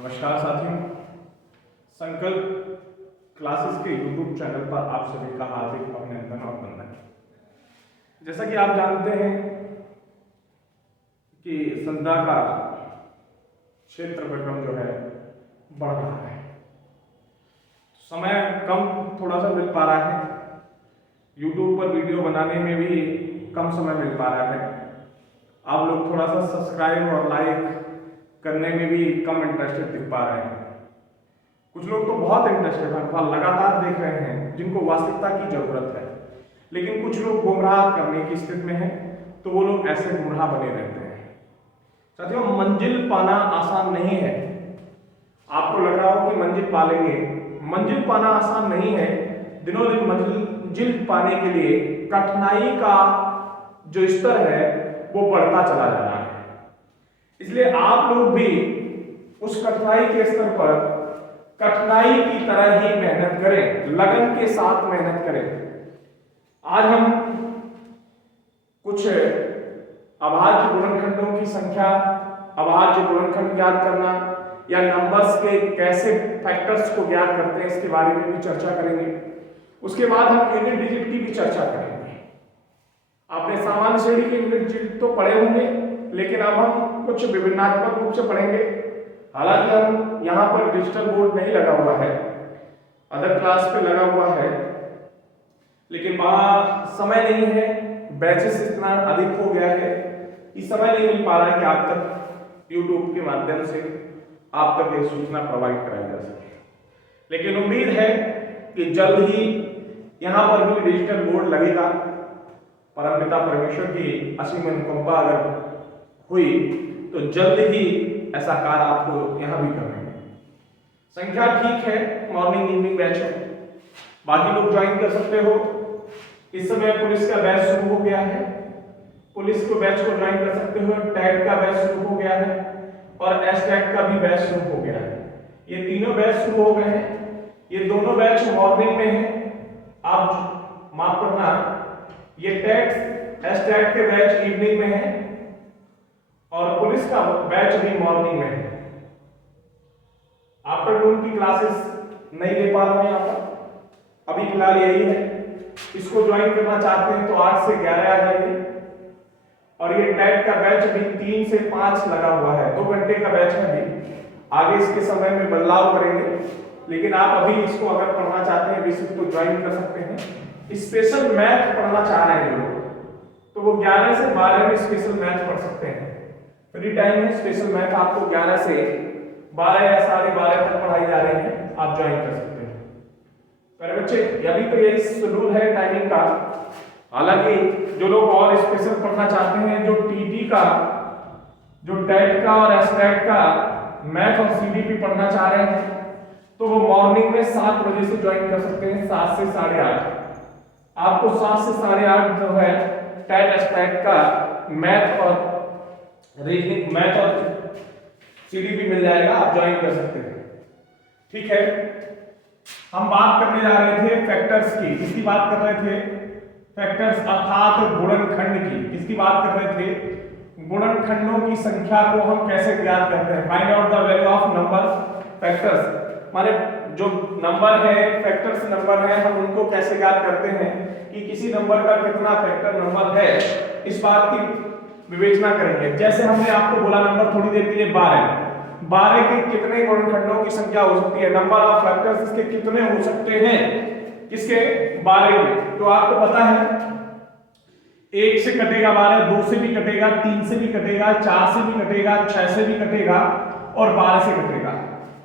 नमस्कार साथियों, संकल्प क्लासेस के यूट्यूब चैनल पर आप सभी का हार्दिक अभिनंदन और वंदन। जैसा कि आप जानते हैं कि संध्या का क्षेत्र विक्रम जो है बढ़ रहा है, समय कम थोड़ा सा मिल पा रहा है, यूट्यूब पर वीडियो बनाने में भी कम समय मिल पा रहा है। आप लोग थोड़ा सा सब्सक्राइब और लाइक करने में भी कम इंटरेस्टेड दिख पा रहे हैं। कुछ लोग तो बहुत इंटरेस्टेड हैं, लगातार देख रहे हैं, जिनको वास्तविकता की जरूरत है, लेकिन कुछ लोग गुमराह करने की स्थिति में हैं, तो वो लोग ऐसे गुमराह बने रहते हैं। साथियों, मंजिल पाना आसान नहीं है। आपको लग रहा हो कि मंजिल पा लेंगे, मंजिल पाना आसान नहीं है। दिनों दिन मंजिल पाने के लिए कठिनाई का जो स्तर है वो बढ़ता चला जा रहा है। इसलिए आप लोग भी उस कठिनाई के स्तर पर कठिनाई की तरह ही मेहनत करें, लगन के साथ मेहनत करें। आज हम कुछ अभाज्य गुणनखंडों की संख्या, अभाज्य गुणनखंड ज्ञात करना या नंबर्स के कैसे फैक्टर्स को ज्ञात करते हैं, इसके बारे में भी चर्चा करेंगे। उसके बाद हम यूनिट डिजिट की भी चर्चा करेंगे। आपने सामान्य श्रेणी के यूनिट डिजिट तो पढ़े होंगे, लेकिन अब हम कुछ विभिन्नात्मक रूप से पढ़ेंगे। हालांकि हम यहाँ पर डिजिटल बोर्ड नहीं लगा हुआ है, अदर क्लास पे लगा हुआ है, लेकिन वहाँ समय नहीं है, बैचेस इतना अधिक हो गया है कि समय नहीं मिल पा रहा है कि आप तक यूट्यूब के माध्यम से आप तक ये सूचना प्रोवाइड कराई जा सके। लेकिन उम्मीद है कि जल्द ही यहाँ पर भी डिजिटल बोर्ड लगेगा। परमपिता परमेश्वर की असीम अनुकंपा अगर हुई तो जल्द ही ऐसा कार्य आपको यहाँ भी करना है। संख्या ठीक है, मॉर्निंग इवनिंग बैच है, बाकी लोग ज्वाइन कर सकते हो। इस समय पुलिस का बैच शुरू हो गया है, पुलिस को बैच को ज्वाइन कर सकते हो। टैग का बैच शुरू हो गया है और एस टैग का भी बैच शुरू हो गया है। ये तीनों बैच शुरू हो गए हैं। ये दोनों बैच मॉर्निंग में है। आप माफ करना, ये टैग एस टैग के बैच इवनिंग में है और पुलिस का बैच भी मॉर्निंग में है। आफ्टरनून की क्लासेस नहीं ले पा रहे हैं यहाँ पर, अभी फिलहाल यही है। इसको ज्वाइन करना चाहते हैं तो 8 से 11 आ जाइए। और ये टैग का बैच भी 3 से 5 लगा हुआ है, 2 घंटे का बैच है। अभी आगे इसके समय में बदलाव करेंगे, लेकिन आप अभी इसको अगर पढ़ना चाहते हैं विषय को ज्वाइन कर सकते हैं। स्पेशल मैथ पढ़ना चाह रहे हैं लोग, तो वो 11 से 12 में स्पेशल मैथ पढ़ सकते हैं। फ्री टाइम है, स्पेशल मैथ आपको 11 से 12 या 12:30 तक पढ़ाई जा रही है, आप ज्वाइन कर सकते हैं। मेरे बच्चे, अभी तो यही शेड्यूल है टाइमिंग का। हालांकि जो लोग और स्पेशल पढ़ना चाहते हैं, जो टीटी का, जो टेट का और एसटेट का मैथ और सीडीपी पढ़ना चाह रहे हैं, तो वो मॉर्निंग में 7 बजे से ज्वाइन कर सकते हैं, 7 से 8:30। आपको 7 से 8:30 जो है टेट एसटेट का मैथ और रीजनिंग, मैथ और सीडीपी मिल जाएगा, आप ज्वाइन कर सकते हैं। ठीक है, हम बात करने जा रहे थे फैक्टर्स की। किसकी बात कर रहे थे? फैक्टर्स अर्थात गुणनखंड की। किसकी बात कर रहे थे? गुणनखंडों की संख्या को हम कैसे ज्ञात करते हैं। Find out the value of number factors, माने जो नंबर है, फैक्टर्स नंबर है, हम उनको कैसे ज्ञात करते हैं कि किसी नंबर का कितना फैक्टर नंबर है, इस बात की विवेचना करेंगे। जैसे हमने आपको बोला नंबर थोड़ी देर के लिए 12 के कितने गुणनखंडों की संख्या हो सकती है, नंबर ऑफ फैक्टर्स इसके कितने हो सकते हैं, किसके 12 में। तो आपको पता है 1 से कटेगा 12, 2 से भी कटेगा, 3 से भी कटेगा, 4 से भी कटेगा, 6 से भी कटेगा और 12 से कटेगा।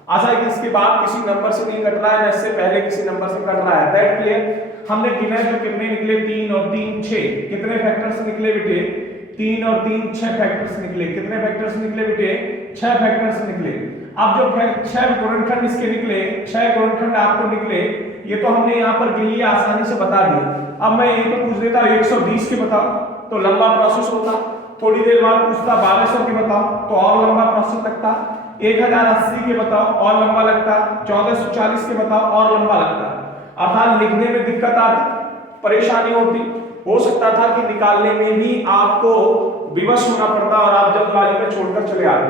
आशा है कि इसके बाद किसी नंबर से नहीं कट रहा है, इससे पहले किसी नंबर से कट रहा है। That clear. हमने गिना जो कितने निकले, 3 और 3 6। कितने फैक्टर्स निकले बेटे? 3 और 3 6 फैक्टर्स निकले। कितने फैक्टर्स निकले बेटे? 6 फैक्टर्स निकले। अब जो 6 गुणनखंड इसके निकले, 6 गुणनखंड आपको निकले, ये तो हमने यहाँ पर गिन लिया, आसानी से बता दिया। अब मैं यही तो पूछ देता 120 के बताओ, तो लंबा प्रोसेस होता। थोड़ी देर बाद पूछता 1200 के बताओ, तो और लंबा प्रोसेस लगता। 1080 के बताओ, और लंबा लगता। 1440 के बताओ, और लंबा लगता। अर्थात लिखने में दिक्कत आती, परेशानी होती, हो सकता था कि निकालने में भी आपको विवश होना पड़ता और आप जल्दबाजी में छोड़कर चले आते।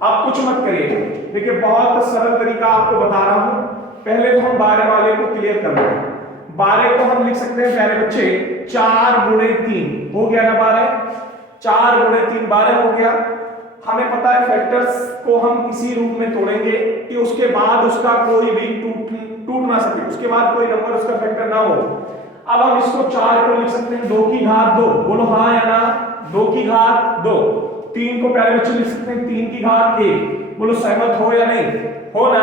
आप कुछ मत करिए, देखिए बहुत सरल तरीका आपको बता रहा हूं। पहले तो हम 12 वाले को क्लियर कर लें। 12 को हम लिख सकते हैं प्यारे बच्चे 4 गुणे 3 हो गया ना 12, 4 गुणे 3 12 हो गया। हमें पता है फैक्टर्स को हम इसी रूप में तोड़ेंगे कि उसके बाद उसका कोई भी टूट ना सके, उसके बाद कोई नंबर उसका फैक्टर ना हो। अब हम इसको 4 को लिख सकते हैं 2 की घात 2, बोलो हाँ या ना, 2 की घात 2। 3 को प्यारे बच्चे लिख सकते हैं 3 की घात 1, बोलो सहमत हो या नहीं, हो ना।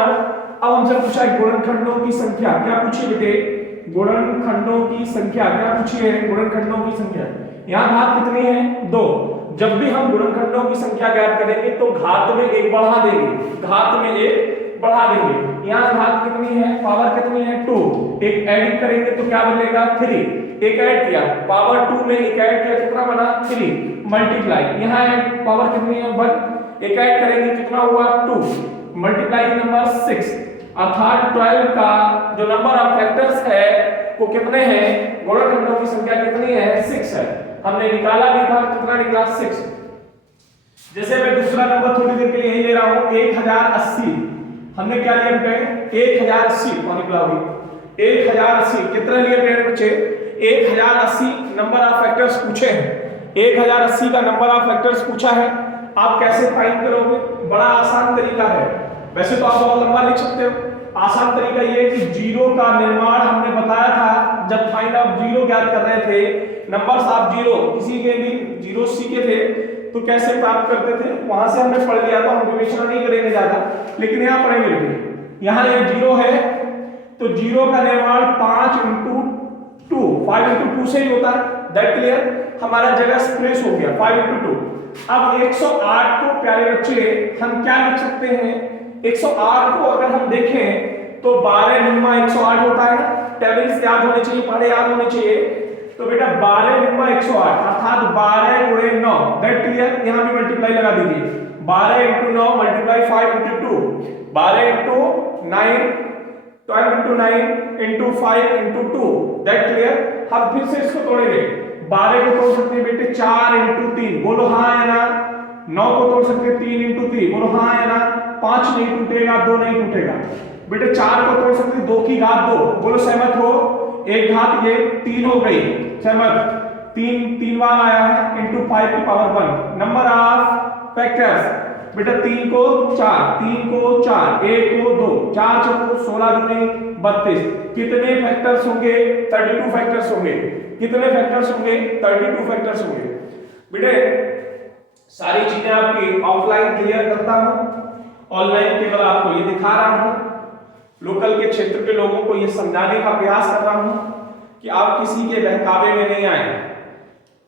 अब हमसे पूछा है गुणनखंडों की संख्या, क्या पूछी बेटे, गुणनखंडों की संख्या क्या पूछी है, गुणनखंडों की संख्या। यहाँ घात कितनी है 2। जब भी हम गुणनखंडों की संख्या ज्ञात करेंगे तो घात में एक बढ़ा देंगे, घात में एक बढ़ा देंगे। यहाँ घात कितनी है, पावर कितनी है 2, एक ऐड करेंगे तो क्या बनेगा 3, एक ऐड किया पावर 2 में एक ऐड किया कितना बना 3 मल्टीप्लाई, यहाँ पावर कितनी है 1, एक ऐड करेंगे कितना हुआ 2 मल्टीप्लाई नंबर 6, अर्थात 12 का जो नंबर ऑफ फैक्टर्स है वो कितने हैं, गुणनखंडों की संख्या कितनी है 6 है। हमने निकाला भी था, कितना निकला 6। जैसे मैं दूसरा नंबर थोड़ी देर के लिए यही ले रहा हूं 1080, हमने क्या लिया बेटे 1080 कौन निकला हुई 1080, कितना लिए बेटे बच्चे 1080 नंबर ऑफ फैक्टर्स पूछे हैं, 1080 का नंबर ऑफ फैक्टर्स पूछा है। आप कैसे फाइंड करोगे, बड़ा आसान तरीका है, वैसे तो आप बहुत लंबा लिख सकते हो, आसान तरीका ये है कि जीरो का निर्माण हमने बताया था जब फाइंड आउट जीरो ज्ञात कर रहे थे, नंबर्स आप जीरो किसी के भी जीरो सीखे थे तो कैसे प्राप्त करते थे, वहां से हमने पढ़ लिया था, हम विवेचना नहीं करेंगे ज्यादा, लेकिन यहाँ पढ़ेंगे बेटे। यहाँ ये जीरो है तो जीरो का निर्माण 5 × 2 5 × 2 से ही होता है, दैट क्लियर, हमारा जगह स्प्रेस हो गया 5 × 2। अब 108 को प्यारे बच्चे हम क्या लिख सकते हैं, 108 को अगर हम देखें तो 12 निम्मा 108 होता है ना, टेबल्स याद होने चाहिए, पढ़े याद होने चाहिए। तो बेटा 12 निम्मा 108 अर्थात 12 × 9, दैट क्लियर, यहां भी मल्टीप्लाई लगा दीजिए, 12 × 9 मल्टीप्लाई 5 × 2, 12 × 9 12 × 9 × 5 × 2, दैट क्लियर। हम फिर से इसको तोड़ेंगे, 12 को तोड़ सकते हैं बेटे 4 × 3, बोलो हाँ या ना, 9 को तोड़ सकते हैं 3 × 3, बोलो हाँ या ना, 5 नहीं टूटेगा, 2 नहीं टूटेगा बेटे, 4 को तोड़ सकते हैं 2 की घात 2, बोलो सहमत हो, एक घात ये 3 हो गई, सहमत, 3 बार आया है इंटू 5 की पावर 1, नंबर ऑफ फैक्टर्स बेटा 3 को 4, 3 को 4, 1 को 2, 4 चौको 16 दूनी 32, कितने फैक्टर्स होंगे 32 फैक्टर्स होंगे, कितने फैक्टर्स होंगे 32 फैक्टर्स होंगे बेटे। सारी चीजें आपकी ऑफलाइन क्लियर करता हूं, ऑनलाइन केवल आपको ये दिखा रहा हूं, लोकल के क्षेत्र के लोगों को ये समझाने का प्रयास कर रहा हूं कि आप किसी के बहकावे में नहीं आए।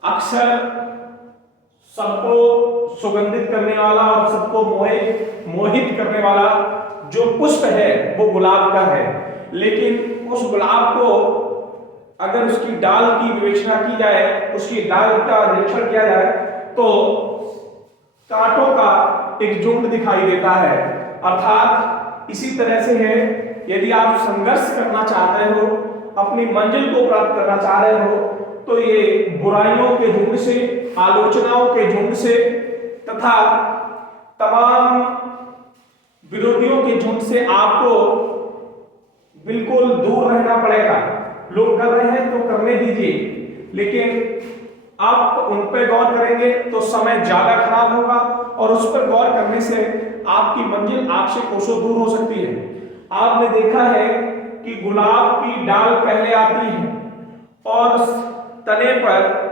अक्सर सबको सुगंधित करने वाला और सबको मोहित करने वाला जो पुष्प है वो गुलाब का है, लेकिन उस गुलाब को अगर उसकी डाल की विवेचना की जाए, उसकी डाल का निरीक्षण किया जाए तो कांटों का एक झुंड दिखाई देता है। अर्थात इसी तरह से है, यदि आप संघर्ष करना चाहते हो, अपनी मंजिल को प्राप्त करना चाह रहे हो, तो ये बुराइयों के झुंड से, आलोचनाओं के झुंड से तथा तमाम विरोधियों के झुंड से आपको बिल्कुल दूर रहना पड़ेगा। लोग कर रहे हैं तो करने दीजिए, लेकिन आप उन पर गौर करेंगे तो समय ज्यादा खराब होगा और उस पर गौर करने से आपकी मंजिल आपसे कोसों दूर हो सकती है। आपने देखा है कि गुलाब की डाल पहले आती है और तने पर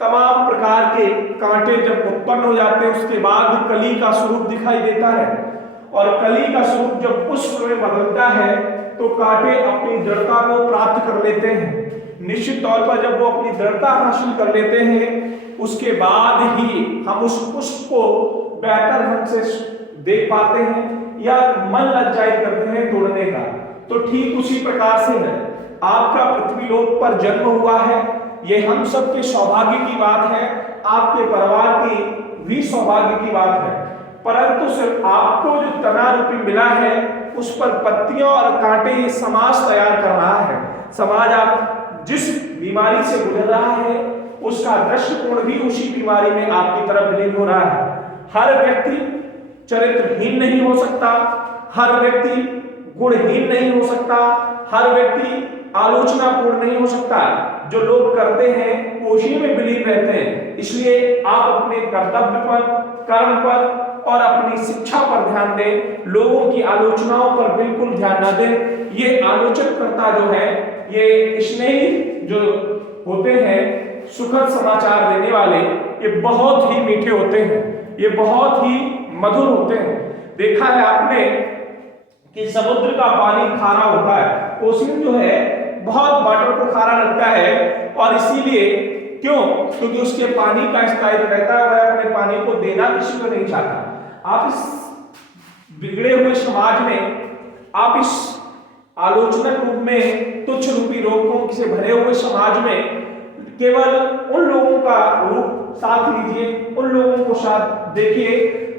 तमाम प्रकार के कांटे जब उत्पन्न हो जाते हैं उसके बाद कली का स्वरूप दिखाई देता है, और कली का स्वरूप जब पुष्प में बदलता है तो कांटे अपनी दृढ़ता को प्राप्त कर लेते हैं। निश्चित तौर पर जब वो अपनी दृढ़ता हासिल कर लेते हैं उसके बाद ही हम उस पुष्प को बेहतर ढंग से देख पाते हैं या मन लज्जायित करते हैं तोड़ने का। तो ठीक उसी प्रकार से है, आपका पृथ्वीलोक पर जन्म हुआ है, ये हम सबके सौभाग्य की बात है, आपके परिवार की भी सौभाग्य की बात है, परंतु सिर्फ आपको जो तना रूपी मिला है उस पर पत्तियां और कांटे ये समाज तैयार कर रहा है। समाज आप जिस बीमारी से गुजर रहा है उसका दृष्टिकोण भी उसी बीमारी में आपकी तरफ विलीन हो रहा है। हर व्यक्ति चरित्रहीन नहीं हो सकता, हर व्यक्ति गुणहीन नहीं हो सकता, हर व्यक्ति आलोचनापूर्ण नहीं हो सकता। जो लोग करते हैं वो उसी में बिलीव रहते हैं। इसलिए आप अपने कर्तव्य पर, कर्म पर और अपनी शिक्षा पर ध्यान दें, लोगों की आलोचनाओं पर बिल्कुल ध्यान ना दें। ये आलोचनकर्ता जो है, ये स्नेही जो होते हैं, सुखद समाचार देने वाले, ये बहुत ही मीठे होते हैं, ये बहुत ही मधुर होते हैं। देखा है आपने कि समुद्र का पानी खारा होता है, ओशियन जो है बहुत वाटर को खारा लगता है, और इसीलिए क्यों? क्योंकि उसके पानी का स्थायित्व रहता है, वह अपने पानी को देना किसी को नहीं चाहता। आप इस बिगड़े हुए समाज में, आप इस आलोचनात्मक रूप में, तुच्छ रूपी रोगों से भरे हुए समाज में केवल उन लोगों का रूप साथ लीजिए, उन लोगों को साथ देखिए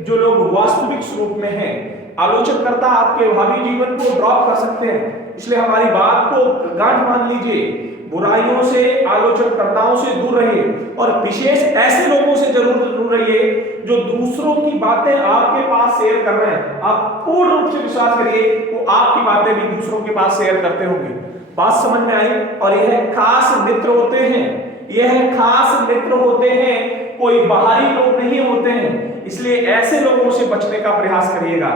जो लोग वास्तविक स्वरूप में हैं। आलोचनकर्ता आपके भावी जीवन को ड्रॉप कर सकते हैं, इसलिए हमारी बात को गांठ मान लीजिए। बुराइयों से, आलोचनकर्ताओं से दूर रहिए, और विशेष ऐसे लोगों से जरूर दूर रहिए जो दूसरों की बातें आपके पास शेयर कर रहे हैं। आप पूर्ण रूप से विश्वास करिए वो आपकी बातें भी दूसरों के पास शेयर करते होंगे। बात समझ में आई? और यह खास मित्र होते हैं, यह खास मित्र होते हैं, कोई बाहरी लोग नहीं होते हैं। इसलिए ऐसे लोगों से बचने का प्रयास करिएगा।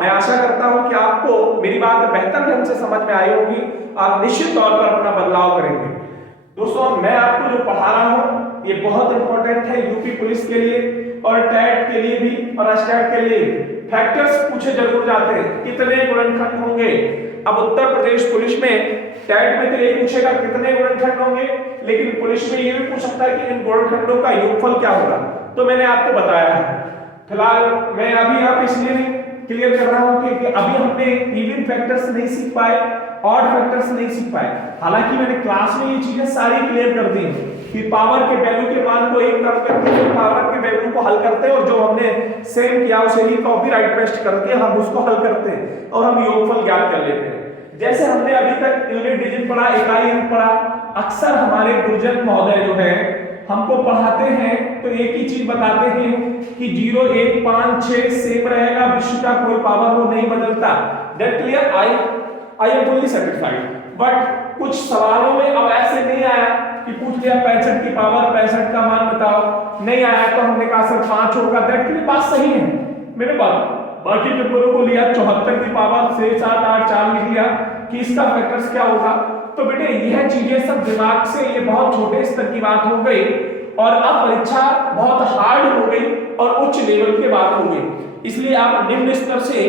मैं आशा करता हूं कि आपको मेरी बात बेहतर ढंग से समझ में आई होगी। आप निश्चित तौर पर अपना बदलाव करेंगे। दोस्तों, मैं आपको जो पढ़ा रहा हूं ये बहुत इंपॉर्टेंट है यूपी पुलिस के लिए और टैट के लिए भी और स्टैट के लिए। फैक्टर्स पूछे जरूर जाते हैं, कितने गुणनखंड होंगे। अब उत्तर प्रदेश पुलिस में टैट में तो ये पूछेगा कितने गुणनखंड होंगे, लेकिन पुलिस में ये भी पूछ सकता है कि इन गुणनखंडों का योगफल क्या होगा। तो मैंने आपको बताया है। फिलहाल मैं अभी आप इसलिए क्लियर कर रहा हूं कि अभी हमने इवन फैक्टर्स नहीं सीख पाए, ऑड फैक्टर्स नहीं सीख पाए। हालांकि मैंने क्लास में ये चीजें सारी क्लियर कर दी कि पावर के वैल्यू के मान को एक तरफ करके फिर पावर के वैल्यू को हल करते हैं, और जो हमने सेम किया उसे ही कॉपी राइट पेस्ट करके हम उसको हल करते हैं और हम योगफल ज्ञात कर लेते हैं। जैसे हमने अभी तक यूनिट डिजिट पढ़ा, इकाई अंक पढ़ा। अक्सर हमारे गुरुजन महोदय जो है हमको पढ़ाते हैं तो एक ही चीज बताते हैं कि 0 1 5 6 सेम रहेगा, विश्व का कोई पावर वो नहीं बदलता। That clear? I am fully satisfied. But कुछ सवालों में अब ऐसे नहीं आया कि पूछ लिया 65 की पावर, 65 का मान बताओ, नहीं आया तो हमने कहा सर 5 होगा। दैट क्लियर, बात सही है। मैंने बाकी नंबरों को लिया, 74 की पावर 6 7 8 4 लिख लिया कि इसका फैक्टर्स क्या होगा। तो बेटे यह चीजें सब दिमाग से, ये बहुत छोटे स्तर की बात हो गई, और अब परीक्षा बहुत हार्ड हो गई और उच्च लेवल की बात हो गई। इसलिए आप निम्न स्तर से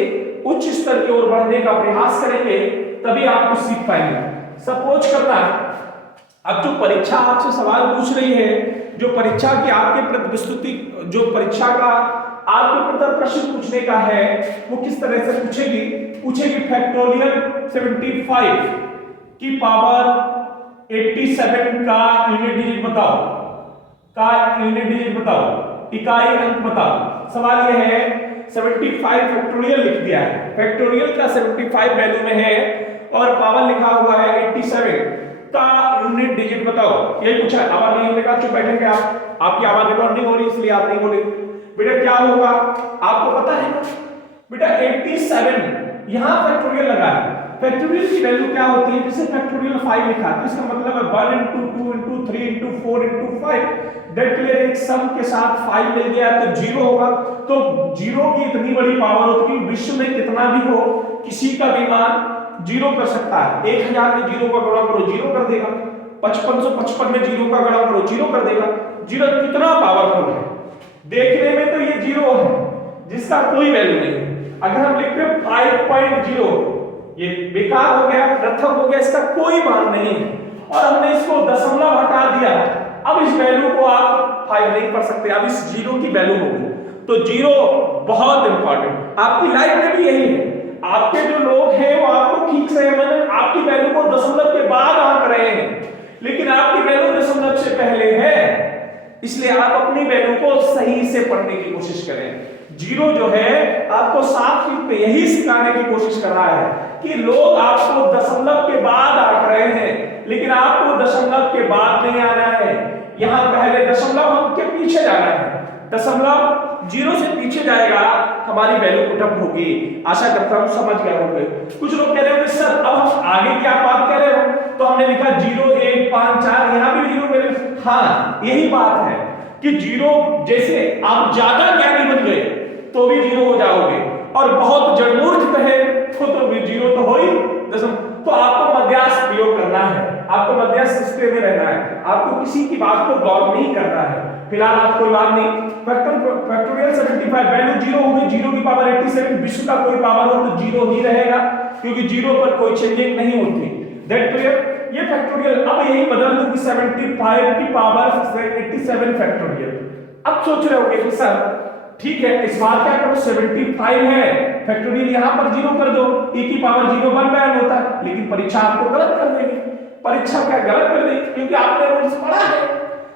उच्च स्तर की ओर बढ़ने का प्रयास करेंगे, तभी आप कुछ सीख पाएंगे। सपोज करना, अब जो परीक्षा आपसे सवाल पूछ रही है, जो परीक्षा की आपके प्रस्तुति, जो परीक्षा का आपके प्रति प्रश्न पूछने का है, वो किस तरह से पूछेगी फैक्टोरियल 75 की पावर 87 का यूनिट डिजिट बताओ, इकाई अंक बताओ। सवाल यह है 75 फैक्टोरियल लिख दिया है, फैक्टोरियल का 75 वैल्यू में है और पावर लिखा हुआ है 87 का यूनिट डिजिट बताओ। यही पूछा। आवाज नहीं होने का, चुप बैठेंगे आप, आपकी आवाज रिकॉर्ड नहीं हो रही इसलिए आप नहीं बोले। बेटा क्या होगा आपको पता है बेटा? 87 यहां फैक्टोरियल लगा है। फैक्टोरियल की वैल्यू क्या होती है? जैसे फैक्टोरियल 5 लिखा है तो इसका मतलब है 1 into 2 into 3 into 4 into 5। That clear? एक सम के साथ 5 मिल गया तो 0 होगा। तो 0 की इतनी बड़ी पावर होती है, विश्व में कितना भी हो, किसी का भी मान 0 कर सकता है। 1000 में 0 का गुणा करो 0 कर देगा, 5555 में 0 का गुणा करो 0 कर देगा। 0 कितना पावरफुल है, देखने में तो ये 0 है जिसका कोई वैल्यू नहीं है। अगर हम लिखते 5.0, ये बेकार हो गया, प्रथम हो गया, इसका कोई मान नहीं है, और हमने इसको दशमलव हटा दिया। अब इस वैल्यू को आप 5 नहीं पढ़ सकते, अब इस 0 की वैल्यू होगी। तो 0 बहुत इंपॉर्टेंट। आपकी लाइफ में भी यही है, आपके जो लोग हैं वो आपको ठीक से आपकी वैल्यू को दशमलव के बाद आंक रहे हैं, लेकिन आपकी वैल्यू दशमलव से पहले है। इसलिए आप अपनी वैल्यू को सही से पढ़ने की कोशिश करें। 0 जो है आपको साफ पे यही सिखाने की कोशिश कर रहा है कि लोग आपको दशमलव के बाद आंक रहे हैं, लेकिन आपको दशमलव के बाद नहीं आना है। यहां पहले दशमलव हम के पीछे जाना है। दशमलव 0 से पीछे जाएगा, हमारी वैल्यू पुटअप होगी। आशा करता हूं समझ गए होंगे। कुछ लोग कह रहे होंगे सर अब हम आगे क्या बात कर रहे हो, तो हमने लिखा 0 1 5 4, यहां भी 0 मिले। हाँ यही बात है कि 0 जैसे आप ज्यादा ज्ञानी बन गए तो भी 0 हो जाओगे, और बहुत जड़मूर्ख कहे तो भी 0 तो हो ही दशम। तो आपको मध्यस्थ प्रयोग करना है, आपको मध्यस्थ रिश्ते में रहना है, आपको किसी की बात को गौर नहीं करना है। फिलहाल आप कोई बात नहीं, फैक्टोरियल 75 वैल्यू 0 होगी, 0 की पावर 87, विश्व का कोई पावर हो तो 0 ही रहेगा, क्योंकि 0 पर कोई चेंजिंग नहीं होती। That clear. ये फैक्टोरियल अब यही बदल दूं कि 75 की पावर 87 फैक्टोरियल। अब सोच रहे होंगे कि सर ठीक है इस बार क्या करो, 75 है फैक्टोरियल यहां पर 0 कर दो, e की पावर 0 1 बैन होता है, लेकिन परीक्षा आपको गलत कर देगी। परीक्षा क्या गलत कर देगी, क्योंकि आपने रूल्स पढ़ा है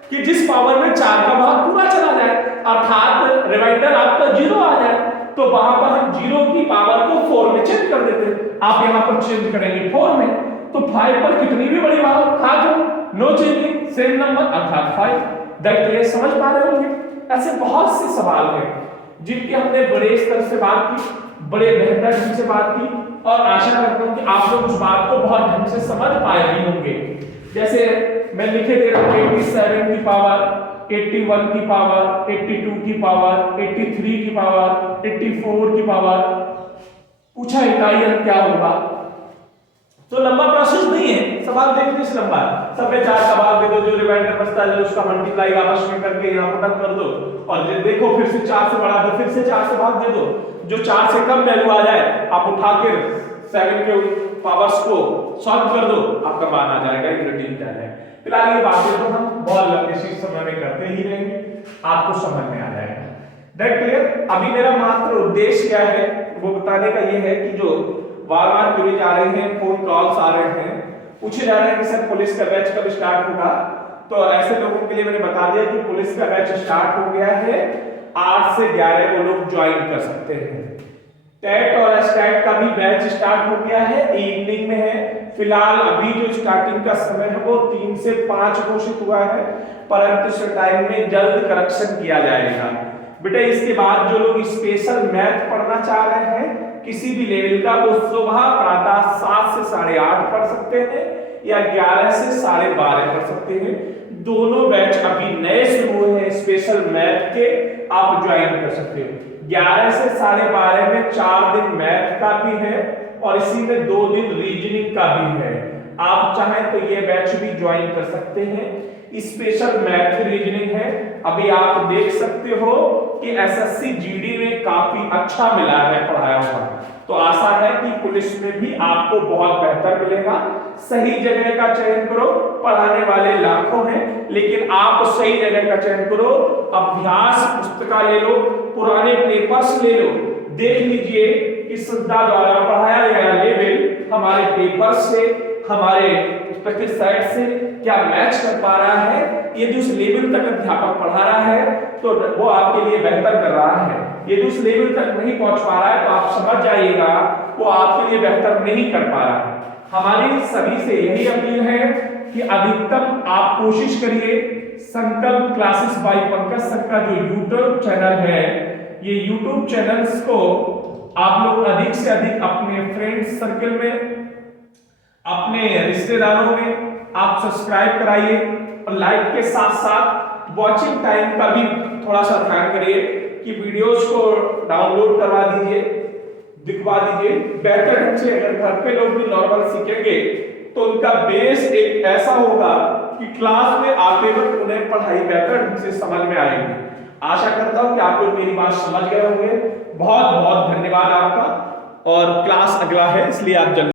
कि जिस पावर में 4 का भाग पूरा चला जाए, अर्थात रिमाइंडर आपका 0 आ जाए, तो वहां पर हम 0 की पावर को 4 में चेंज कर देते हैं। आप यहां पर चेंज करेंगे 4 में, तो 5 पर कितनी भी बड़ी पावर था जो नो चेंजिंग सेम नंबर अर्थात 5। दैट क्लियर, समझ पा रहे होंगे। ऐसे बहुत से सवाल हैं जिनकी हमने बड़े स्तर से बात की, बड़े बेहतर ढंग से बात की, और आशा करता हूं कि आप लोग उस बात को बहुत ढंग से समझ पाए भी होंगे। जैसे मैं लिखे दे रहा हूं 87 की पावर, 81 की पावर, 82 की पावर, 83 की पावर, 84 की पावर। पूछा इकाई अंक क्या होगा, तो लंबा प्रोसेस नहीं है, सवाल देखने से लंबा है। सब में 4 का भाग दे दो, जो रिमाइंडर बचता है उसका मल्टीप्लाई आपस में करके यहां पुटअप कर दो, और देखो फिर से 4 से बढ़ा दो, फिर से 4 से भाग दे दो, जो 4 से कम वैल्यू आ जाए आप उठा के 7 के पावर्स को सॉल्व कर दो, आपका मान आ जाएगा। इंग्रेडिएंट है। फिलहाल ये बातें तो हम बहुत लंबे समय में करते ही रहेंगे, आपको समझ में आ जाएगा। That clear. अभी मेरा मात्र उद्देश्य क्या है वो बताने का ये है कि जो बार-बार क्वेरीज आ रहे हैं, फोन कॉल्स आ रहे हैं, पूछे जा रहे हैं कि सर पुलिस का बैच कब स्टार्ट होगा, तो ऐसे लोगों के लिए मैंने बता दिया कि पुलिस का बैच स्टार्ट हो गया है। 8 से 11 वो लोग ज्वाइन कर सकते हैं। टेट और स्टैट का भी बैच स्टार्ट हो गया है, इवनिंग में है। फिलहाल अभी जो स्टार्टिंग का समय है वो 3 से 5 घोषित हुआ है, परंतु इस टाइम में जल्द करेक्शन किया जाएगा। बेटा इसके बाद जो लोग स्पेशल मैथ पढ़ना चाह रहे हैं किसी भी लेवल का, वो सुबह प्रातः 7 से 8:30 पढ़ सकते हैं या 11 से 12:30 पढ़ सकते हैं। दोनों बैच अभी नए शुरू हुए हैं स्पेशल मैथ के, आप ज्वाइन कर सकते हो। 11 से 12:30 में 4 दिन मैथ का भी है और इसी में 2 दिन रीजनिंग का भी है। आप चाहें तो ये बैच भी ज्वाइन कर सकते हैं। स्पेशल मैथ रीजनिंग है। अभी आप देख सकते हो कि एसएससी जीडी में काफी अच्छा मिला है पढ़ाया हुआ, तो आशा है कि पुलिस में भी आपको बहुत बेहतर मिलेगा। सही जगह का चयन करो, पढ़ाने वाले लाखों हैं, लेकिन आप सही जगह का चयन करो। अभ्यास पुस्तिका ले लो, पुराने पेपर्स ले लो, देख लीजिए कि संस्था द्वारा पढ़ाया गया लेवल हमारे पेपर से, हमारे रिस्पेक्टिव साइट से क्या मैच कर पा रहा है। यदि उस लेवल तक अध्यापक पढ़ा रहा है तो वो आपके लिए बेहतर कर रहा है। यदि उस लेवल तक नहीं पहुंच पा रहा है तो आप समझ जाइएगा वो आपके लिए बेहतर नहीं कर पा रहा है। हमारी सभी से यही अपील है कि अधिकतम आप कोशिश करिए संकल्प क्लासेस बाय पंकज सर का जो यूट्यूब चैनल है, ये यूट्यूब चैनल्स को आप लोग अधिक से अधिक अपने फ्रेंड्स सर्कल में, अपने रिश्तेदारों में आप सब्सक्राइब कराइए, और लाइक के साथ साथ वॉचिंग टाइम का भी थोड़ा सा ध्यान करिए कि वीडियोस को डाउनलोड करवा दीजिए, दिखवा दीजिए बेहतर ढंग से। अगर घर पे लोग भी नॉर्मल सीखेंगे तो उनका बेस एक ऐसा होगा कि क्लास में आते वक्त उन्हें पढ़ाई बेहतर ढंग से समझ में आएगी। आशा करता हूं कि आप लोग मेरी बात समझ गए होंगे। बहुत बहुत धन्यवाद आपका, और क्लास अगला है इसलिए आप जल्दी